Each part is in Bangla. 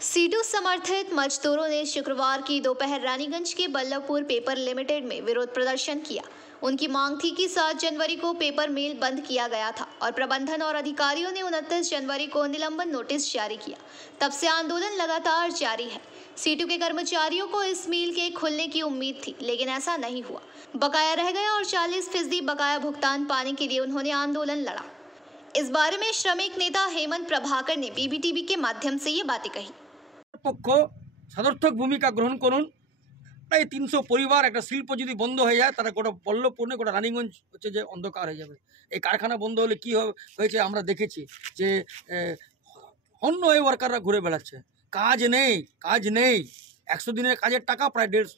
सीटू समर्थित मजदूरों ने शुक्रवार की दोपहर रानीगंज के बल्लभपुर पेपर लिमिटेड में विरोध प्रदर्शन किया। उनकी मांग थी कि 7 जनवरी को पेपर मिल बंद किया गया था और प्रबंधन और अधिकारियों ने 29 जनवरी को निलंबन नोटिस जारी किया। तब से आंदोलन लगातार जारी है। सीटू के कर्मचारियों को इस मिल के खुलने की उम्मीद थी, लेकिन ऐसा नहीं हुआ। बकाया रह गया और 40% बकाया भुगतान पाने के लिए उन्होंने आंदोलन लड़ा। इस बारे में श्रमिक नेता हेमंत प्रभाकर ने बीबीटीवी के माध्यम से ये बातें कही। পক্ষ সদর্থক ভূমিকা গ্রহণ করুন। প্রায় ৩০০ পরিবার একটা শিল্প যদি বন্ধ হয়ে যায় তারা গোটা বল্লভপুরে গোটা রানীগঞ্জ হচ্ছে যে অন্ধকার হয়ে যাবে। এই কারখানা বন্ধ হলে কি হয়েছে আমরা দেখেছি যে অন্য এই ওয়ার্কাররা ঘুরে বেড়াচ্ছে, কাজ নেই ১০০ দিনের কাজের টাকা প্রায় ১.৫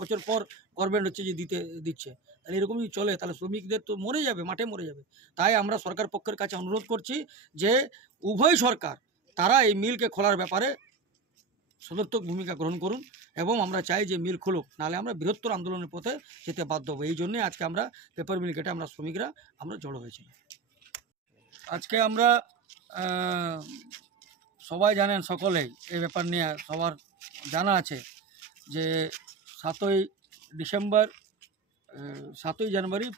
বছর পর গভর্নমেন্ট হচ্ছে যে দিচ্ছে। তাহলে এরকম যদি চলে তাহলে শ্রমিকদের তো মরে যাবে, মাঠে মরে যাবে। তাই আমরা সরকার পক্ষের কাছে অনুরোধ করছি যে উভয় সরকার তারা এই মিলকে খোলার ব্যাপারে সদর্থক ভূমিকা গ্রহণ করুন এবং আমরা চাই যে মিল খুলুক, নাহলে আমরা বৃহত্তর আন্দোলনের পথে যেতে বাধ্য হবো। এই জন্যে আজকে আমরা পেপার মিল কেটে আমরা শ্রমিকরা আমরা জড়ো হয়েছিল। আজকে আমরা সবাই জানেন, সকলেই এই ব্যাপার নিয়ে সবার জানা আছে যে 7ই ডিসেম্বর 7ই জানুয়ারি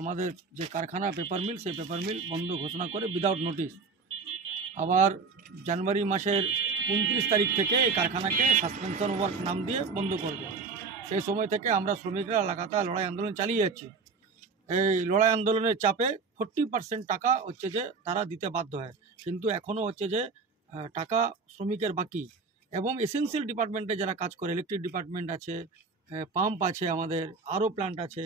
আমাদের যে কারখানা পেপার মিল, সেই পেপার মিল বন্ধ ঘোষণা করে উইদাউট নোটিশ। আবার জানুয়ারি মাসের 29 তারিখ থেকে এই কারখানাকে সাসপেনশন ওয়ার্ক নাম দিয়ে বন্ধ করবে। সেই সময় থেকে আমরা শ্রমিকরা লাগাতার লড়াই আন্দোলন চালিয়ে যাচ্ছি। এই লড়াই আন্দোলনের চাপে 40% টাকা হচ্ছে যে তারা দিতে বাধ্য হয়, কিন্তু এখনও হচ্ছে যে টাকা শ্রমিকের বাকি। এবং এসেন্সিয়াল ডিপার্টমেন্টে যারা কাজ করে, ইলেকট্রিক ডিপার্টমেন্ট আছে, পাম্প আছে, আমাদের আরও প্ল্যান্ট আছে,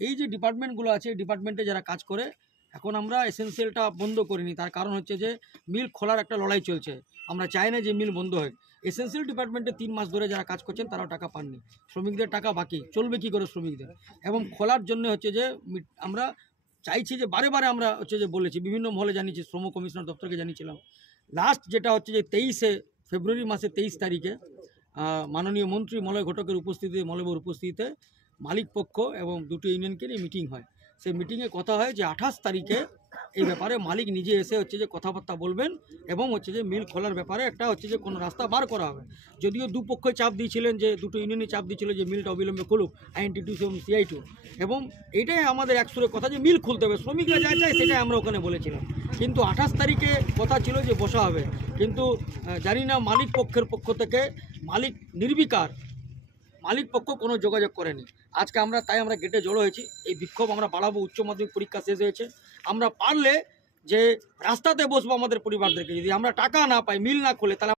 এই যে ডিপার্টমেন্টগুলো আছে এই ডিপার্টমেন্টে যারা কাজ করে, এখন আমরা এসেন্সিয়ালটা বন্ধ করিনি। তার কারণ হচ্ছে যে মিল খোলার একটা লড়াই চলছে। আমরা চাই না যে মিল বন্ধ হয়। এসেন্সিয়াল ডিপার্টমেন্টে 3 মাস ধরে যারা কাজ করছেন তারাও টাকা পাননি, শ্রমিকদের টাকা বাকি, চলবে কী করে শ্রমিকদের? এবং খোলার জন্য হচ্ছে যে আমরা চাইছি যে বারে আমরা হচ্ছে যে বলেছি, বিভিন্ন মহলে জানিয়েছি, শ্রম কমিশনার দপ্তরকে জানিয়েছিলাম। লাস্ট যেটা হচ্ছে যে 23শে ফেব্রুয়ারি মাসে 23 তারিখে মাননীয় মন্ত্রী মলয় ঘটকের মলয়বাবুর উপস্থিতিতে মালিক পক্ষ এবং দুটো ইউনিয়নকে নিয়ে মিটিং হয়। সেই মিটিংয়ে কথা হয় যে 28 তারিখে এই ব্যাপারে মালিক নিজে এসে হচ্ছে যে কথাবার্তা বলবেন এবং হচ্ছে যে মিল খোলার ব্যাপারে একটা হচ্ছে যে কোনো রাস্তা বার করা হবে। যদিও দুপক্ষই চাপ দিয়েছিলেন, যে দুটো ইউনিয়নই চাপ দিয়েছিল যে মিলটা অবিলম্বে খুলুক, INTTU এবং CI2। এবং এটাই আমাদের একসুরে কথা যে মিল খুলতে হবে, শ্রমিকরা যা চায় সেটাই আমরা ওখানে বলেছিলাম। কিন্তু 28 তারিখে কথা ছিল যে বসা হবে, কিন্তু জানি না মালিক পক্ষের পক্ষ থেকে মালিক নির্বিকার, মালিক পক্ষ কোনো যোগাযোগ করেনি। আজকে তাই আমরা গেটে জড়ো হয়েছি। এই বিক্ষোভ আমরা বাড়াবো। উচ্চ মাধ্যমিক পরীক্ষা শেষ হয়েছে, আমরা পারলে যে রাস্তাতে বসবো আমাদের পরিবারদেরকে, যদি আমরা টাকা না পাই, মিল না খুলে, তাহলে